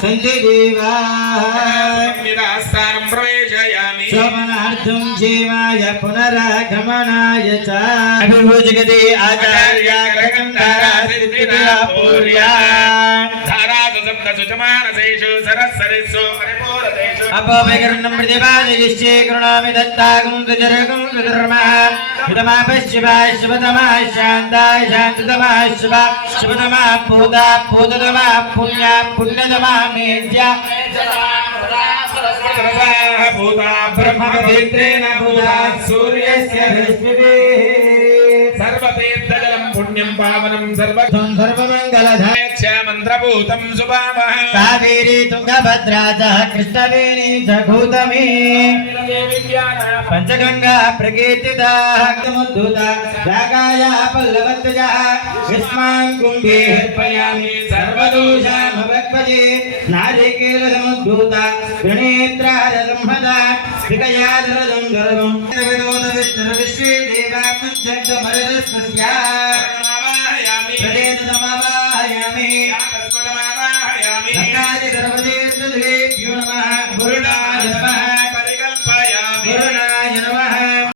सञ्जदेवा स्थानं प्रवेशयामि शोभनार्थं जीवाय पुनरागमनाय च अभिभुजगति आचार्य गगन्धरा सिद्धिपूर्या धारासु सप्तसुचमानसेषु सरस्वरिषु परिपूरतेषु अपोमेकर्णं प्रतिपादयिष्ये करुणामि दत्तागं सुजरगं सुधर्मः हितमापश्चिवाय शिवतमः शान्ताय शान्ततमः शिवा शिवतमः पूता पूततमः पुण्या पुण्यतमः मेध्या भूता ब्रह्मपवित्रेण भूता सूर्यस्य रश्मिभिः सर्वतीर्थजलं पुण्यं पावनं सर्वमङ्गलदाय मंत्रभूतं सुभामः कावेरी तुंगभद्रा च कृष्णवेणी च गौतमी पंचगंगा प्रकीर्तिता समुद्धुता रागाया पल्लवत्वजा विस्मां कुंभे अर्पयामि सर्वदोषामवक्पजे नारिकेल समुद्धुता गणेत्रार संहता विकयाधरदं गर्भं विदोद विष्णु विश्वे देवा मुञ्जन्त मरदस्कस्या